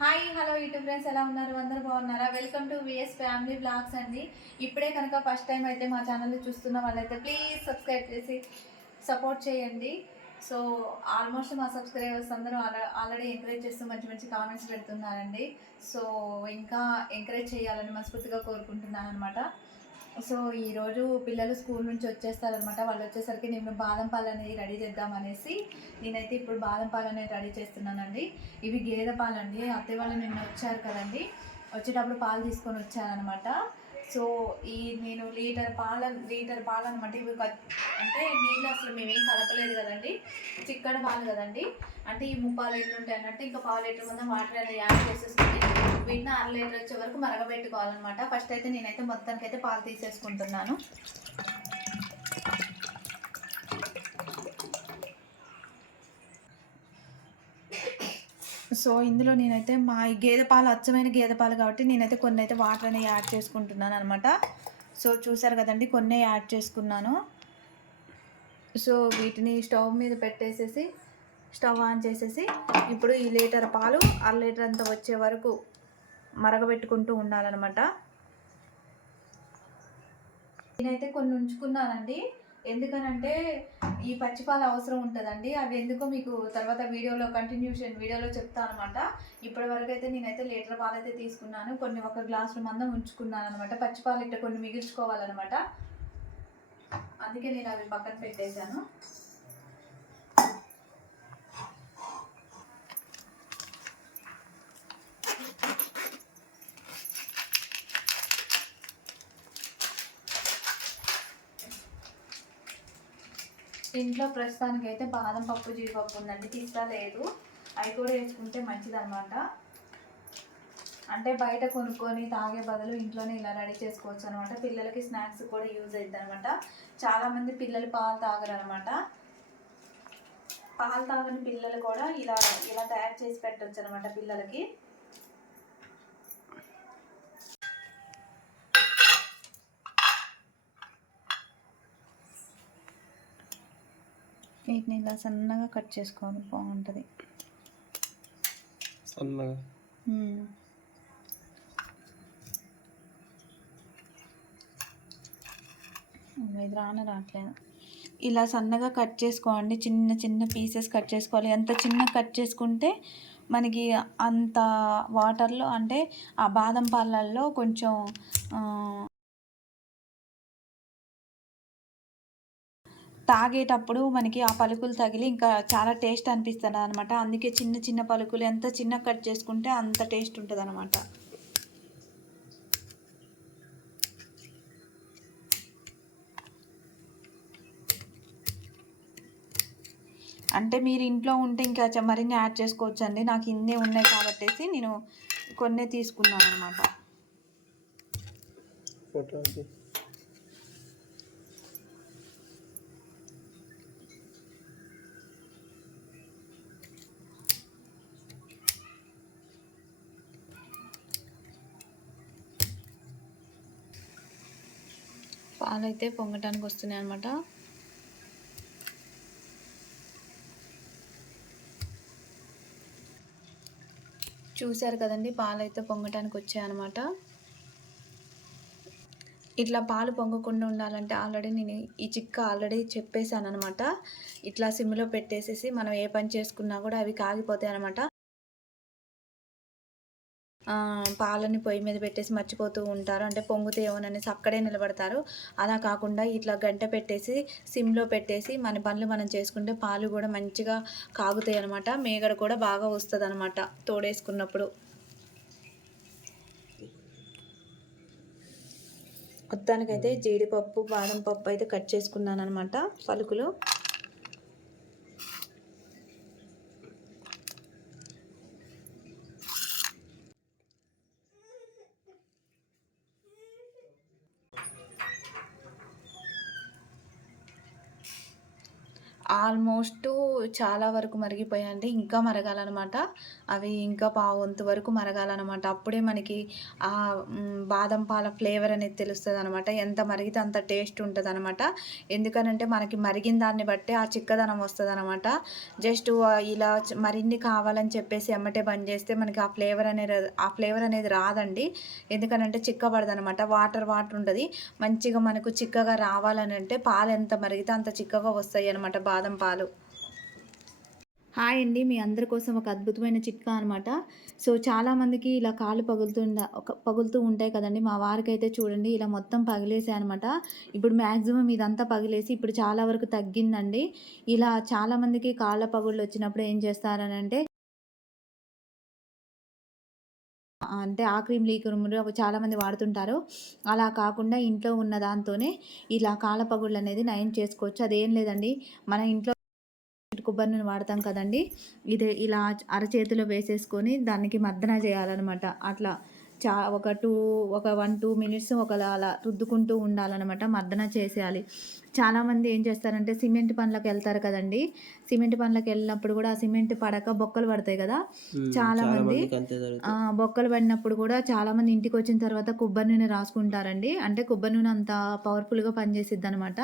Hi hello YouTube friends ఎలా ఉన్నారు? అందరూ బాగున్నారా? Welcome to VS family vlogs అండి. ఇప్పుడే కనుక ఫస్ట్ టైం అయితే మా ఛానల్ చూస్తున్న వాళ్ళైతే ప్లీజ్ సబ్స్క్రైబ్ చేసి సపోర్ట్ చేయండి. సో ఆల్మోస్ట్ మా సబ్స్క్రైబర్స్ అందరూ ఆల్రెడీ ఎంకరేజ్ చేస్తూ మంచి మంచి కామెంట్స్ పెడుతున్నారండి. సో ఇంకా ఎంకరేజ్ చేయాలని మనస్ఫూర్తిగా కోరుకుంటున్నాను అనమాట సో ఈరోజు పిల్లలు స్కూల్ నుంచి వచ్చేస్తారనమాట వాళ్ళు వచ్చేసరికి నేను బాదం పాలు అనేది రెడీ చేద్దామనేసి నేనైతే ఇప్పుడు బాదం పాలు అనేది రెడీ చేస్తున్నానండి. ఇవి గేదె పాలు అండి అత్తయ్య వాళ్ళు నిన్న వచ్చారు కదండి. వచ్చేటప్పుడు పాలు తీసుకొని వచ్చారనమాట సో ఈ నేను లీటర్ పాల లీటర్ పాలు అనమాట ఇవి అంటే నీళ్ళు అసలు మేమేం కలపలేదు కదండి. చిక్కడ పాలు కదండి. అంటే ఈ ముప్పాలు ఎట్లుంటాయి ఉంటాయి అన్నట్టు ఇంకా పాలు లీటర్ వాటర్ అనేది యాడ్ చేసేసుకుని వీటిని అర లీటర్ వచ్చే వరకు మరగబెట్టుకోవాలన్నమాట. ఫస్ట్ అయితే నేనైతే మొత్తానికి అయితే పాలు తీసేసుకుంటున్నాను. సో ఇందులో నేనైతే మా గేదె పాలు అచ్చమైన గేదె పాలు కాబట్టి నేనైతే కొన్ని అయితే వాటర్ అనేవి యాడ్ చేసుకుంటున్నాను అనమాట సో చూసారు కదండి కొన్ని యాడ్ చేసుకున్నాను. సో వీటిని స్టవ్ మీద పెట్టేసేసి స్టవ్ ఆన్ చేసేసి ఇప్పుడు ఈ లీటర్ పాలు అర లీటర్ అంత వచ్చే వరకు మరగబెట్టుకుంటూ ఉండాలన్నమాట. నేనైతే కొన్ని ఉంచుకున్నానండి. ఎందుకనంటే ఈ పచ్చిపాలు అవసరం ఉంటుందండి. అవి ఎందుకో మీకు తర్వాత వీడియోలో కంటిన్యూషన్ వీడియోలో చెప్తాను అనమాట ఇప్పటి వరకు అయితే నేనైతే లీటర్ పాలు అయితే తీసుకున్నాను. కొన్ని ఒక గ్లాసుల మందం ఉంచుకున్నాను అనమాట పచ్చిపాలు ఇట్లా కొన్ని మిగిల్చుకోవాలన్నమాట. అందుకే నేను అవి పక్కన పెట్టేశాను. దీంట్లో ప్రస్తుతానికి అయితే బాదం పప్పు జీడిపప్పు ఉందండి. పిస్తా లేదు. అవి కూడా వేసుకుంటే మంచిదన్నమాట. అంటే బయట కొనుక్కొని తాగే బదులు ఇంట్లోనే ఇలా రెడీ చేసుకోవచ్చు అనమాట పిల్లలకి స్నాక్స్ కూడా యూజ్ అవుతుంది అనమాట చాలామంది పిల్లలు పాలు తాగరు అనమాట పాలు తాగని పిల్లలు కూడా ఇలా ఇలా తయారు చేసి పెట్టవచ్చు అనమాట పిల్లలకి. వీటిని ఇలా సన్నగా కట్ చేసుకోవాలి. బాగుంటుంది. సన్నగా. ఇది రాన రావట్లేదు. ఇలా సన్నగా కట్ చేసుకోండి. చిన్న చిన్న పీసెస్ కట్ చేసుకోవాలి. ఎంత చిన్న కట్ చేసుకుంటే మనకి అంత వాటర్లో అంటే ఆ బాదం పాలల్లో కొంచెం తాగేటప్పుడు మనకి ఆ పలుకులు తగిలి ఇంకా చాలా టేస్ట్ అనిపిస్తుంది అనమాట అందుకే చిన్న చిన్న పలుకులు ఎంత చిన్న కట్ చేసుకుంటే అంత టేస్ట్ ఉంటుంది అనమాట అంటే మీరు ఇంట్లో ఉంటే ఇంకా మరిన్ని యాడ్ చేసుకోవచ్చు అండి నాకు ఇన్నే ఉన్నాయి కాబట్టి నేను కొన్నే తీసుకున్నాను అనమాట పాలు అయితే పాలైతే పొంగటానికి వస్తున్నాయి అనమాట చూశారు కదండి పాలు అయితే పొంగటానికి వచ్చాయన్నమాట ఇట్లా పాలు పొంగకుండా ఉండాలంటే ఆల్రెడీ నేను ఈ చిక్క ఆల్రెడీ చెప్పేశాను అనమాట ఇట్లా సిమ్లో పెట్టేసేసి మనం ఏ పని చేసుకున్నా కూడా అవి కాగిపోతాయి అనమాట పాలని పొయ్యి మీద పెట్టేసి మర్చిపోతూ ఉంటారు. అంటే పొంగుతాయేమోననేసి అక్కడే నిలబడతారు. అలా కాకుండా ఇట్లా గంట పెట్టేసి సిమ్లో పెట్టేసి మన పనులు మనం చేసుకుంటే పాలు కూడా మంచిగా కాగుతాయి అనమాట మేగడ కూడా బాగా వస్తుంది అనమాట తోడేసుకున్నప్పుడు. మొత్తానికైతే జీడిపప్పు బాదం పప్పు అయితే కట్ చేసుకున్నాను అనమాట పలుకులు. ఆల్మోస్ట్ చాలా వరకు మరిగిపోయాయండి. ఇంకా మరగాలన్నమాట. అవి ఇంకా పావు వరకు మరగాలన్నమాట. అప్పుడే మనకి ఆ బాదం పాల ఫ్లేవర్ అనేది తెలుస్తుంది అనమాట ఎంత మరిగితే అంత టేస్ట్ ఉంటుంది అనమాట ఎందుకనంటే మనకి మరిగిన దాన్ని బట్టి ఆ చిక్కదనం వస్తుంది అనమాట జస్ట్ ఇలా మరిన్ని కావాలని చెప్పేసి ఎమ్మటే బంద్ చేస్తే మనకి ఆ ఫ్లేవర్ అనేది ఆ ఫ్లేవర్ అనేది రాదండి. ఎందుకనంటే చిక్కబడదు అనమాట వాటర్ వాటర్ ఉంటుంది మంచిగా మనకు చిక్కగా రావాలని అంటే పాలు ఎంత మరిగితే అంత చిక్కగా వస్తాయి అనమాట బాదం పాలు. హాయ్ అండి. మీ అందరి కోసం ఒక అద్భుతమైన చిట్కా అనమాట సో చాలామందికి ఇలా కాళ్ళు పగులుతుండ ఒక పగులుతూ ఉంటాయి కదండి. మా వారికి అయితే చూడండి ఇలా మొత్తం పగిలేసాయి అనమాట ఇప్పుడు మ్యాక్సిమం ఇదంతా పగిలేసి ఇప్పుడు చాలా వరకు తగ్గిందండి. ఇలా చాలామందికి కాళ్ళ పగుళ్ళు వచ్చినప్పుడు ఏం చేస్తారని అంటే ఆ క్రీమ్ ఈ క్రీమ్ వాడుతుంటారు. అలా కాకుండా ఇంట్లో ఉన్న దాంతోనే ఇలా కాలపగుళ్ళు అనేది నయం చేసుకోవచ్చు. అదేం లేదండి. మన ఇంట్లో కొబ్బరి నూనె వాడతాం కదండి. ఇది ఇలా అరచేతిలో వేసేసుకొని దానికి మర్దన చేయాలన్నమాట. అట్లా చా ఒక టూ ఒక వన్ టూ మినిట్స్ ఒకలా అలా రుద్దుకుంటూ ఉండాలన్నమాట. మర్దన చేసేయాలి. చాలామంది ఏం చేస్తారంటే సిమెంట్ పనులకు వెళ్తారు కదండి. సిమెంట్ పనులకు వెళ్ళినప్పుడు కూడా ఆ సిమెంట్ పడక బొక్కలు పడతాయి కదా. చాలా మంది బొక్కలు పడినప్పుడు కూడా చాలా మంది ఇంటికి వచ్చిన తర్వాత కొబ్బరి నూనె రాసుకుంటారండి. అంటే కొబ్బరి నూనె అంత పవర్ఫుల్గా పనిచేసిద్ది అనమాట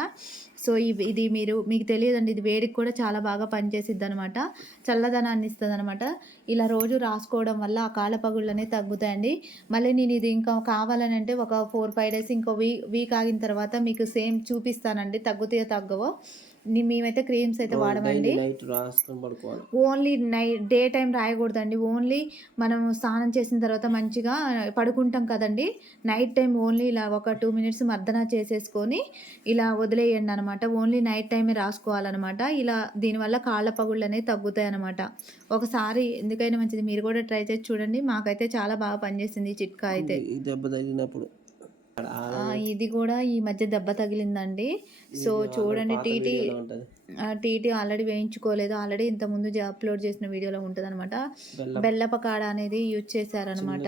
సో ఇది మీరు మీకు తెలియదండి ఇది వేడికి కూడా చాలా బాగా పనిచేసిద్ది అనమాట చల్లదనాన్ని ఇస్తుంది అనమాట ఇలా రోజు రాసుకోవడం వల్ల ఆ కాళ్ళ పగుళ్ళు అనేవి తగ్గుతాయండి. మళ్ళీ నేను ఇది ఇంకా కావాలని అంటే ఒక ఫోర్ ఫైవ్ డేస్ ఇంకో వీక్ వీక్ ఆగిన తర్వాత మీకు సేమ్ చూపిస్తానండి. తగ్గుతాయో తగ్గవో మేమైతే క్రీమ్స్ అయితే వాడమండి. ఓన్లీ నైట్ డే టైం రాయకూడదండి. ఓన్లీ మనం స్నానం చేసిన తర్వాత మంచిగా పడుకుంటాం కదండి. నైట్ టైం ఓన్లీ ఇలా ఒక టూ మినిట్స్ మర్దన చేసేసుకొని ఇలా వదిలేయండి అనమాట ఓన్లీ నైట్ టైమే రాసుకోవాలన్నమాట. ఇలా దీనివల్ల కాళ్ళ పగుళ్ళు అనేవి తగ్గుతాయి అనమాట ఒకసారి ఎందుకైనా మంచిది మీరు కూడా ట్రై చేసి చూడండి. మాకైతే చాలా బాగా పనిచేసింది ఈ చిట్కా అయితే. దెబ్బ తగిలినప్పుడు. ఇది కూడా ఈ మధ్య దెబ్బ తగిలిందండి. సో చూడండి టీటీ టీటీ ఆల్రెడీ వేయించుకోలేదు. ఆల్రెడీ ఇంతకుముందు అప్లోడ్ చేసిన వీడియోలో ఉంటుంది అనమాట బెల్లం బెల్లప కాడ అనేది యూజ్ చేశారనమాట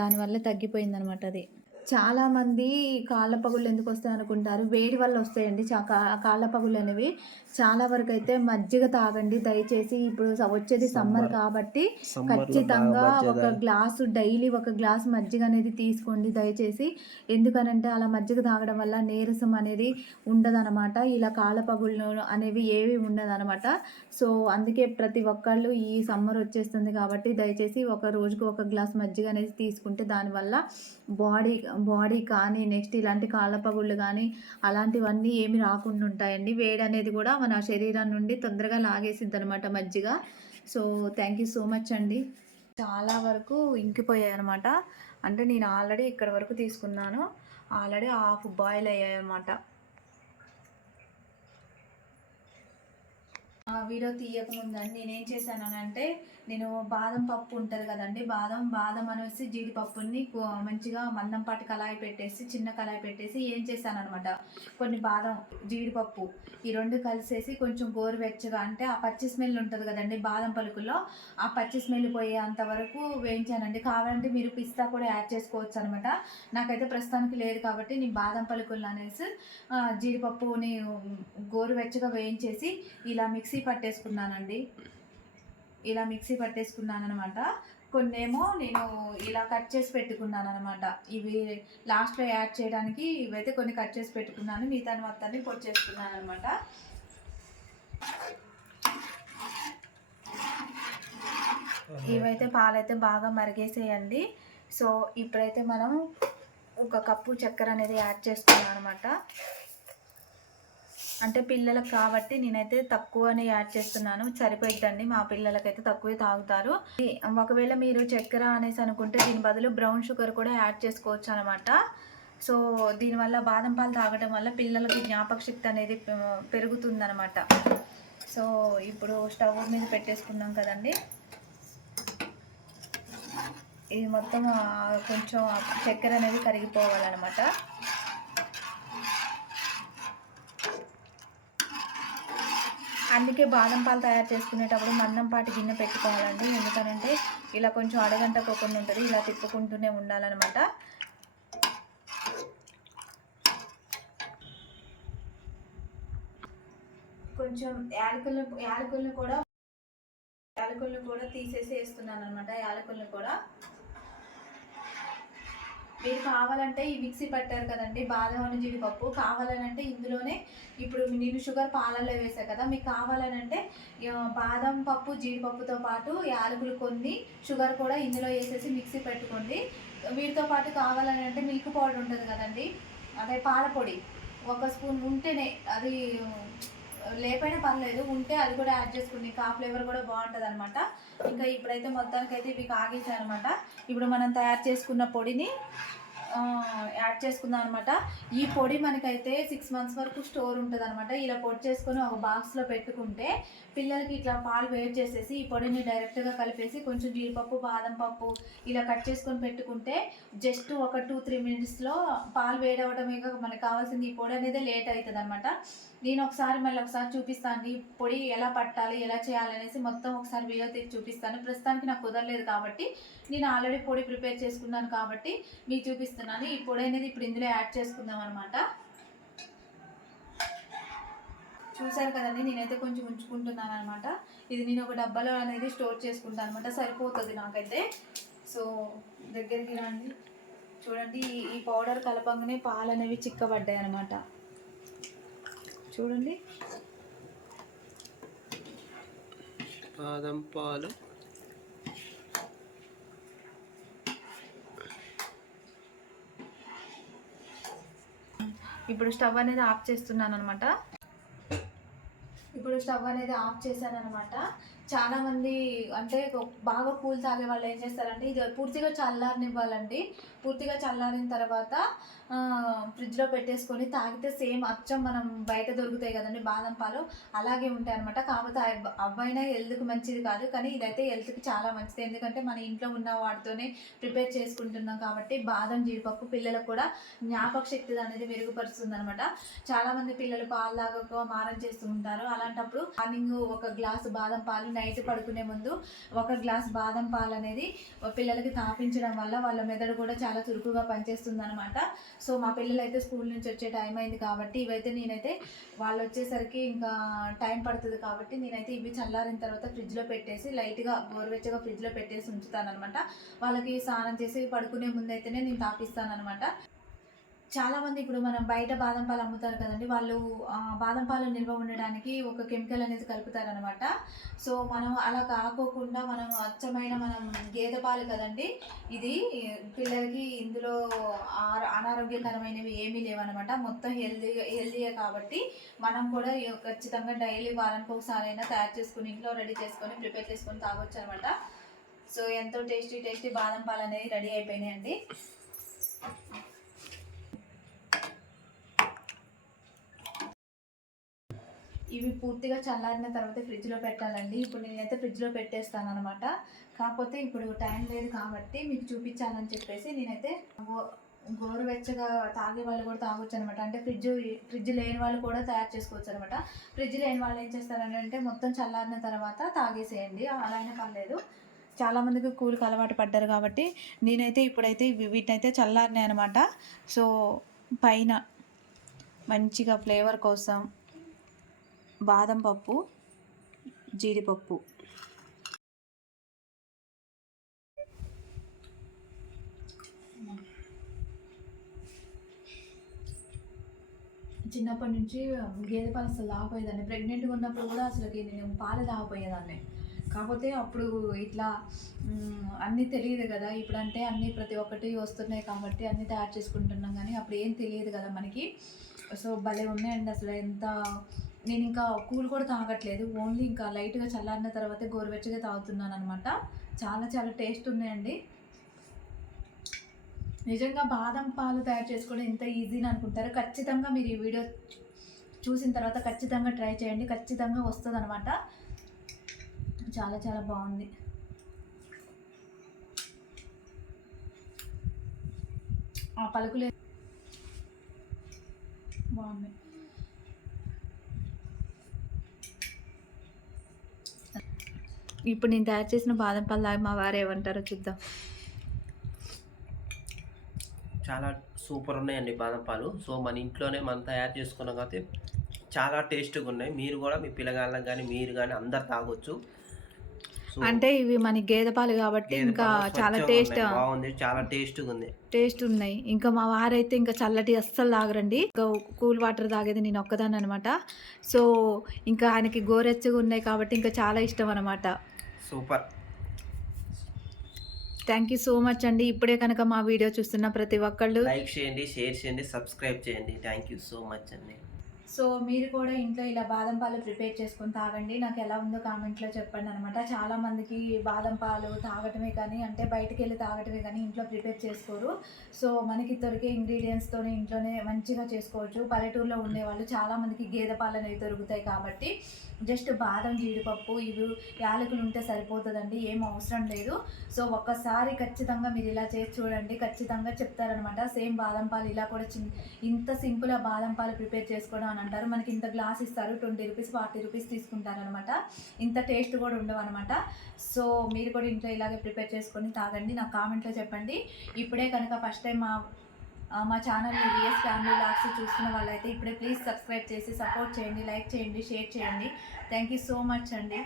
దానివల్ల తగ్గిపోయింది అనమాట అది. చాలా మంది కాళ్ళ పగుళ్ళు ఎందుకు వస్తాయి అనుకుంటారు? వేడి వల్ల వస్తాయండి చా కాళ్ళ పగుళ్ళు అనేవి. చాలా వరకు అయితే మజ్జిగ తాగండి. దయచేసి ఇప్పుడు వచ్చేది సమ్మర్ కాబట్టి ఖచ్చితంగా ఒక గ్లాసు డైలీ ఒక గ్లాస్ మజ్జిగ అనేది తీసుకోండి దయచేసి. ఎందుకనంటే అలా మజ్జిగ తాగడం వల్ల నీరసం అనేది ఉండదన్నమాట. ఇలా కాళ్ళ పగుళ్ళు అనేవి ఏవి ఉండదన్నమాట. సో అందుకే ప్రతి ఒక్కళ్ళు ఈ సమ్మర్ వచ్చేస్తుంది కాబట్టి దయచేసి ఒక రోజుకు ఒక గ్లాస్ మజ్జిగ అనేది తీసుకుంటే దానివల్ల బాడీ బాడీ కానీ నెక్స్ట్ ఇలాంటి కాళ్ళ పగుళ్ళు కానీ అలాంటివన్నీ ఏమి రాకుండా ఉంటాయండి. వేడి అనేది కూడా మన శరీరం నుండి తొందరగా లాగేసిద్ది అనమాట మజ్జిగ. So thank you so much అండి. చాలా వరకు ఇంకిపోయాయి అనమాట అంటే నేను ఆల్రెడీ ఇక్కడ వరకు తీసుకున్నాను. ఆల్రెడీ హాఫ్ బాయిల్ అయ్యాయి అనమాట వీడియో తీయకముందండి నేనేం చేశానంటే నేను బాదం పప్పు ఉంటుంది కదండి బాదం బాదం అనేసి జీడిపప్పుని మంచిగా మందంపాటి కళాయి పెట్టేసి చిన్న కళాయి పెట్టేసి ఏం చేశానమాట కొన్ని బాదం జీడిపప్పు ఈ రెండు కలిసేసి కొంచెం గోరువెచ్చగా అంటే ఆ పచ్చి స్మెల్ ఉంటుంది కదండి బాదం పలుకుల్లో ఆ పచ్చి స్మెల్ పోయేంత వరకు వేయించానండి. కావాలంటే మీరు పిస్తా కూడా యాడ్ చేసుకోవచ్చు అనమాట నాకైతే ప్రస్తుతానికి లేదు కాబట్టి నేను బాదం పలుకులు అనేసి జీడిపప్పుని గోరువెచ్చగా వేయించేసి ఇలా మిక్సీ పట్టేసుకున్నానండి. ఇలా మిక్సీ పట్టేసుకున్నాను అనమాట కొన్నేమో నేను ఇలా కట్ చేసి పెట్టుకున్నాను అనమాట ఇవి లాస్ట్లో యాడ్ చేయడానికి ఇవైతే కొన్ని కట్ చేసి పెట్టుకున్నాను. మిగతా మొత్తాన్ని పొడి చేసుకున్నాను అనమాట ఇవైతే పాలైతే బాగా మరిగేసేయండి. సో ఇప్పుడైతే మనం ఒక కప్పు చక్కెర అనేది యాడ్ చేసుకున్నాను అనమాట అంటే పిల్లలకు కాబట్టి నేనైతే తక్కువనే యాడ్ చేస్తున్నాను. సరిపోయిద్దండి. మా పిల్లలకైతే తక్కువే తాగుతారు. ఒకవేళ మీరు చక్కెర అనేసి అనుకుంటే దీని బదులు బ్రౌన్ షుగర్ కూడా యాడ్ చేసుకోవచ్చు అనమాట సో దీనివల్ల బాదం పాలు తాగడం వల్ల పిల్లలకి జ్ఞాపక శక్తి అనేది పెరుగుతుందనమాట సో ఇప్పుడు స్టవ్ మీద పెట్టేసుకున్నాం కదండి. ఇది మొత్తం కొంచెం చక్కెర అనేది కరిగిపోవాలన్నమాట. అందుకే బాదం పాలు తయారు చేసుకునేటప్పుడు మందంపాటి గిన్నె పెట్టుకోవాలండి. ఎందుకనంటే ఇలా కొంచెం అడగంటకోకుండా ఉంటుంది. ఇలా తిప్పుకుంటూనే ఉండాలన్నమాట. కొంచెం యాలకులను యాలకులను కూడా యాలకులను కూడా తీసేసి వేస్తున్నాను అనమాట యాలకులను కూడా మీరు కావాలంటే ఈ మిక్సీ పట్టారు కదండి బాదం అని జీడిపప్పు. కావాలనంటే ఇందులోనే ఇప్పుడు నేను షుగర్ పాలల్లో వేసా కదా మీకు కావాలనంటే బాదం పప్పు జీడిపప్పుతో పాటు యాలకులు కొన్ని షుగర్ కూడా ఇందులో వేసేసి మిక్సీ పెట్టుకోండి. వీటితో పాటు కావాలని అంటే మిల్క్ పౌడర్ ఉంటుంది కదండి అదే పాల పొడి ఒక స్పూన్ ఉంటేనే అది లేపైనా పర్లేదు ఉంటే అది కూడా యాడ్ చేసుకోండి. కా ఆ ఫ్లేవర్ కూడా బాగుంటుంది అనమాట ఇంకా ఇప్పుడైతే మొత్తానికి అయితే ఇవి కాగేసాయి అనమాట ఇప్పుడు మనం తయారు చేసుకున్న పొడిని యాడ్ చేసుకుందాం అనమాట ఈ పొడి మనకైతే సిక్స్ మంత్స్ వరకు స్టోర్ ఉంటుంది అనమాట ఇలా పొడి చేసుకొని ఒక బాక్స్లో పెట్టుకుంటే పిల్లలకి ఇట్లా పాలు వేడి చేసేసి ఈ పొడిని డైరెక్ట్గా కలిపేసి కొంచెం జీడిపప్పు బాదం పప్పు ఇలా కట్ చేసుకొని పెట్టుకుంటే జస్ట్ ఒక టూ త్రీ మినిట్స్లో పాలు వేడవడమే మనకు కావాల్సింది ఈ పొడి అనేది లేట్ అవుతుంది అనమాట నేను ఒకసారి మళ్ళీ ఒకసారి చూపిస్తాను ఈ పొడి ఎలా పట్టాలి ఎలా చేయాలి అనేసి మొత్తం ఒకసారి వీడియో తీసి చూపిస్తాను. ప్రస్తుతానికి నాకు కుదరలేదు కాబట్టి నేను ఆల్రెడీ పొడి ప్రిపేర్ చేసుకున్నాను కాబట్టి మీకు చూపిస్తున్నాను. ఈ పొడి అనేది ఇప్పుడు ఇందులో యాడ్ చేసుకుందాం అనమాట చూసారు కదండి నేనైతే కొంచెం ఉంచుకుంటున్నాను అనమాట ఇది నేను ఒక డబ్బాలో అనేది స్టోర్ చేసుకుంటాను అనమాట సరిపోతుంది నాకైతే. సో దగ్గరికి రండి. చూడండి ఈ- ఈ పౌడర్ కలపంగానే పాలు అనేవి చిక్కబడ్డాయి అనమాట చూడండి. బాదం పాలు. ఇప్పుడు స్టవ్ అనేది ఆఫ్ చేస్తున్నాను అనమాట ఇప్పుడు స్టవ్ అనేది ఆఫ్ చేశాను అనమాట చాలా మంది అంటే బాగా కూల్ తాగే వాళ్ళు ఏం చేస్తారంటే ఇది పూర్తిగా చల్లారనివ్వాలండి. పూర్తిగా చల్లారిన తర్వాత ఫ్రిడ్జ్లో పెట్టేసుకొని తాగితే సేమ్ అచ్చం మనం బయట దొరుకుతాయి కదండి బాదం పాలు. అలాగే ఉంటాయి అనమాట కాకపోతే అవైనా హెల్త్కి మంచిది కాదు. కానీ ఇదైతే హెల్త్కి చాలా మంచిది. ఎందుకంటే మన ఇంట్లో ఉన్న వాటితోనే ప్రిపేర్ చేసుకుంటున్నాం కాబట్టి బాదం జీడిపప్పు పిల్లలకు కూడా జ్ఞాపక శక్తి అనేది మెరుగుపరుస్తుంది అనమాట చాలా మంది పిల్లలు పాలు తాగక మారం చేస్తూ ఉంటారు. అలాంటప్పుడు మార్నింగ్ ఒక గ్లాసు బాదం పాలు నైట్ పడుకునే ముందు ఒక గ్లాస్ బాదం పాలు అనేది పిల్లలకి తాపించడం వల్ల వాళ్ళ మెదడు కూడా చాలా చురుకుగా పనిచేస్తుంది అనమాట సో మా పిల్లలు అయితే స్కూల్ నుంచి వచ్చే టైం అయింది కాబట్టి ఇవైతే నేనైతే వాళ్ళు వచ్చేసరికి ఇంకా టైం పడుతుంది కాబట్టి నేనైతే ఇవి చల్లారిన తర్వాత ఫ్రిడ్జ్లో పెట్టేసి లైట్గా గోరువెచ్చగా ఫ్రిడ్జ్లో పెట్టేసి ఉంచుతాను అనమాట వాళ్ళకి స్నానం చేసి పడుకునే ముందు అయితేనే నేను తాపిస్తాను అనమాట చాలామంది ఇప్పుడు మనం బయట బాదం పాలు అమ్ముతారు కదండి వాళ్ళు బాదం పాలు నిల్వ ఉండడానికి ఒక కెమికల్ అనేది కలుపుతారనమాట సో మనం అలా కాకోకుండా మనం అచ్చమైన మనం గేదె పాలు కదండి ఇది పిల్లలకి ఇందులో ఆ- అనారోగ్యకరమైనవి ఏమీ లేవన్నమాట. మొత్తం హెల్దీగా హెల్దీయే కాబట్టి మనం కూడా ఖచ్చితంగా డైలీ వారానికి ఒకసారి అయినా తయారు చేసుకుని ఇంట్లో రెడీ చేసుకొని ప్రిపేర్ చేసుకొని తాగొచ్చు అనమాట సో ఎంతో టేస్టీ టేస్టీ బాదం పాలు అనేది రెడీ అయిపోయినాయండి. ఇవి పూర్తిగా చల్లారిన తర్వాత ఫ్రిడ్జ్లో పెట్టాలండి. ఇప్పుడు నేనైతే ఫ్రిడ్జ్లో పెట్టేస్తాను అనమాట కాకపోతే ఇప్పుడు టైం లేదు కాబట్టి మీకు చూపించాలని చెప్పేసి నేనైతే గో గోరువెచ్చగా తాగే వాళ్ళు కూడా తాగొచ్చు అనమాట అంటే ఫ్రిడ్జ్ ఫ్రిడ్జ్ లేని వాళ్ళు కూడా తయారు చేసుకోవచ్చు అనమాట ఫ్రిడ్జ్ లేని వాళ్ళు ఏం చేస్తారని అంటే మొత్తం చల్లారిన తర్వాత తాగేసేయండి. అలా అయినా పర్లేదు చాలామందికి కూలికి అలవాటు పడ్డారు కాబట్టి నేనైతే ఇప్పుడైతే వీటిని వీటినైతే చల్లారినాయి అనమాట సో పైన మంచిగా ఫ్లేవర్ కోసం బాదం పప్పు జీడిపప్పు. చిన్నప్పటి నుంచి గేదె పాలు అసలు తాగపోయేదాన్ని ప్రెగ్నెంట్గా ఉన్నప్పుడు కూడా అసలు నేను పాలు తాగపోయేదాన్ని. కాకపోతే అప్పుడు ఇట్లా అన్నీ తెలియదు కదా. ఇప్పుడంటే అన్నీ ప్రతి ఒక్కటి వస్తున్నాయి కాబట్టి అన్నీ తయారు చేసుకుంటున్నాం కానీ అప్పుడు ఏం తెలియదు కదా మనకి. సో భలే ఉన్నాయండి అసలు ఎంత నేను ఇంకా కూల్ కూడా తాగట్లేదు. ఓన్లీ ఇంకా లైట్గా చల్లారిన తర్వాతే గోరువెచ్చగా తాగుతున్నాను అనమాట చాలా చాలా టేస్ట్ ఉన్నాయండి. నిజంగా బాదం పాలు తయారు చేసుకోవడం ఎంత ఈజీని అనుకుంటారు? ఖచ్చితంగా మీరు ఈ వీడియో చూసిన తర్వాత ఖచ్చితంగా ట్రై చేయండి. ఖచ్చితంగా వస్తుంది అనమాట చాలా చాలా బాగుంది. ఆ పలుకులే బాగుంది ఇప్పుడు నేను తయారు చేసిన బాదం పాలు తాగి మా వారు ఏమంటారో చూద్దాం. చాలా సూపర్ ఉన్నాయండి బాదం పాలు. సో మన ఇంట్లోనే మనం తయారు చేసుకున్నాం కాబట్టి చాలా టేస్ట్గా ఉన్నాయి. మీరు కూడా మీ పిల్లగాళ్ళకి కానీ మీరు కానీ అందరు తాగొచ్చు. అంటే ఇవి మన గేదె పాలు కాబట్టి ఇంకా చాలా టేస్ట్. బాగుంది. చాలా టేస్ట్గా ఉంది. టేస్ట్ ఉన్నాయి. ఇంకా మా వారైతే ఇంకా చల్లటి అస్సలు తాగరండి. ఇంకా కూల్ వాటర్ తాగేది నేను ఒక్కదాన్ని అనమాట సో ఇంకా ఆయనకి గోరెచ్చగా ఉన్నాయి కాబట్టి ఇంకా చాలా ఇష్టం అనమాట super. Thank you so much అండి. ఇప్పుడే కనుక మా వీడియో చూస్తున్న ప్రతి ఒక్కళ్ళు. లైక్ చేయండి షేర్ చేయండి సబ్స్క్రైబ్ చేయండి. థ్యాంక్ యూ సో మచ్ అండి. సో మీరు కూడా ఇంట్లో ఇలా బాదం పాలు ప్రిపేర్ చేసుకొని తాగండి. నాకు ఎలా ఉందో కామెంట్లో చెప్పండి అనమాట చాలా మందికి బాదం పాలు తాగటమే కానీ అంటే బయటికి వెళ్ళి తాగటమే కానీ ఇంట్లో ప్రిపేర్ చేసుకోరు. సో మనకి దొరికే ఇంగ్రీడియంట్స్తోనే ఇంట్లోనే మంచిగా చేసుకోవచ్చు. పల్లెటూరులో ఉండేవాళ్ళు చాలా మందికి గేదె పాలు అనేవి దొరుకుతాయి కాబట్టి. జస్ట్ బాదం జీడిపప్పు ఇవి యాలకులు ఉంటే సరిపోతుందండి ఏం అవసరం లేదు. సో ఒక్కసారి ఖచ్చితంగా మీరు ఇలా చేసి చూడండి ఖచ్చితంగా చెప్తారనమాట. సేమ్ బాదం పాలు ఇలా కూడా చిన్న ఇంత సింపుల్గా బాదం పాలు ప్రిపేర్ చేసుకోవడం అని అంటారు. మనకి ఇంత గ్లాస్ ఇస్తారు ట్వంటీ రూపీస్ ఫార్టీ రూపీస్ తీసుకుంటారనమాట. ఇంత టేస్ట్ కూడా ఉండవు అనమాట సో మీరు కూడా ఇంట్లో ఇలాగే ప్రిపేర్ చేసుకొని తాగండి. నాకు కామెంట్లో చెప్పండి. ఇప్పుడే కనుక ఫస్ట్ టైం మా మా ఛానల్ విఎస్ ఫ్యామిలీ లాక్స్ చూస్తున్న వాళ్ళైతే ఇప్పుడే ప్లీజ్ సబ్స్క్రైబ్ చేసి సపోర్ట్ చేయండి లైక్ చేయండి షేర్ చేయండి. థ్యాంక్ యూ సో మచ్ అండి.